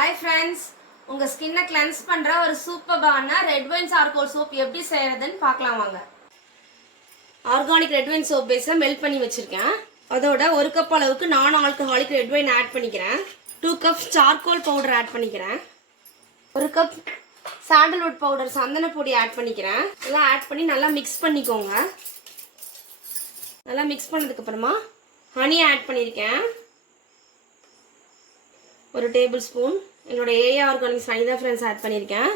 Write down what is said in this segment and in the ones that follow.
Hi friends, உங்க ஸ்கின்னை cleanse பண்ற ஒரு சூப்பரான ரெட் வைன் சார்கோல் சோப் எப்படி செய்யறதுன்னு பார்க்கலாம் வாங்க. ஆர்கானிக் ரெட் வைன் சோப் பேஸை மெல்ட் பண்ணி வச்சிருக்கேன். அதோட 1 கப் அளவுக்கு நான் ஆல்கஹாலிக் ரெட் வைன் ஆட் பண்ணிக்கிறேன். 2 கப்ஸ் சார்கோல் பவுடர் ஆட் பண்ணிக்கிறேன். 1 கப் சாண்டல்வுட் பவுடர் சந்தன பொடி ஆட் பண்ணிக்கிறேன். எல்லாம் ஆட் பண்ணி நல்லா மிக்ஸ் பண்ணிக்கோங்க. நல்லா மிக்ஸ் பண்ணதுக்கு அப்புறமா ஹனி ஆட் பண்ணியிருக்கேன். 1 டேபிள் ஸ்பூன் என்னோட ஏஏ ஆர்கானிக்ஸ் ஹனி தான் ஃப்ரெண்ட்ஸ் ஆட் பண்ணியிருக்கேன்.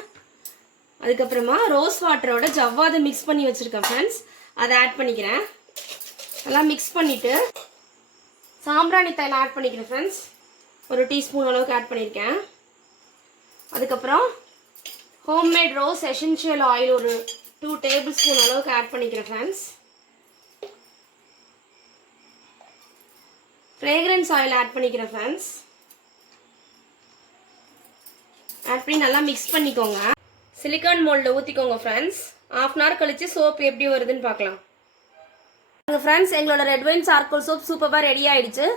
அதுக்கப்புறமா ரோஸ் வாட்டரோட ஜவ்வாதை மிக்ஸ் பண்ணி வச்சுருக்கேன் ஃப்ரெண்ட்ஸ், அதை ஆட் பண்ணிக்கிறேன். நல்லா மிக்ஸ் பண்ணிவிட்டு சாம்பிராணி தைலம் ஆட் பண்ணிக்கிறேன் ஃப்ரெண்ட்ஸ். 1 டீஸ்பூன் அளவுக்கு ஆட் பண்ணியிருக்கேன். அதுக்கப்புறம் ஹோம்மேட் ரோஸ் எசென்ஷியல் ஆயில் ஒரு 2 டேபிள் ஸ்பூன் அளவுக்கு ஆட் பண்ணிக்கிறேன் ஃப்ரெண்ட்ஸ். ஃப்ரேக்ரன்ஸ் ஆயில் ஆட் பண்ணிக்கிறேன் ஃப்ரெண்ட்ஸ். ஆட் பண்ணி நல்லா மிக்ஸ் பண்ணிக்கோங்க. சிலிக்கான் மோல்டில் ஊற்றிக்கோங்க ஃப்ரெண்ட்ஸ். 1/2 hour கழிச்சு சோப் எப்படி வருதுன்னு பார்க்கலாம். ஃப்ரெண்ட்ஸ், எங்களோட ரெட் வைன் சார்கோல் சோப் சூப்பராக ரெடி ஆயிடுச்சு.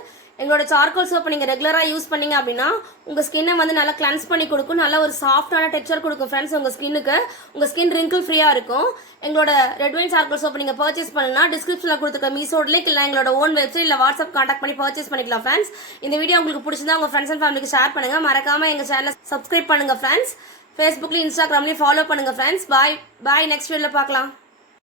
எங்களோட சார்கோல் சோப்பை நீங்கள் ரெகுலராக யூஸ் பண்ணீங்க அப்படின்னா உங்கள் ஸ்கின்னை வந்து நல்லா கிளென்ஸ் பண்ணி கொடுக்கும். நல்ல ஒரு சாஃப்டான டெக்ஸ்சர் கொடுக்கும் ஃப்ரெண்ட்ஸ். உங்கள் ஸ்கின்னுக்கு உங்கள் ஸ்கின் ரிங்கிள் ஃப்ரீயாக இருக்கும். எங்களோட ரெட் வைன் சார்கோல் சோப்பை நீங்கள் பர்ச்சேஸ் பண்ணணும்னா டிஸ்கிரிப்ஷனில் கொடுத்துருக்க மீஷோ லிங்க் இல்லை எங்களோட ஓன் வெப்சைட் இல்லை வாட்ஸ்அப் கான்டாக்ட் பண்ணி பர்ச்சேஸ் பண்ணிக்கலாம் ஃப்ரெண்ட்ஸ். இந்த வீடியோ உங்களுக்கு பிடிச்சிருந்தா உங்கள் ஃப்ரெண்ட்ஸ் அண்ட் ஃபேமிலிக்கு ஷேர் பண்ணுங்கள். மறக்காமல் எங்கள் சேனலை சப்ஸ்கிரைப் பண்ணுங்கள் ஃப்ரெண்ட்ஸ். ஃபேஸ்புக்லேயும் இன்ஸ்டாகிராம்லேயும் ஃபாலோ பண்ணுங்கள் ஃப்ரெண்ட்ஸ். பாய் நெக்ஸ்ட் வீடியோவில் பார்க்கலாம்.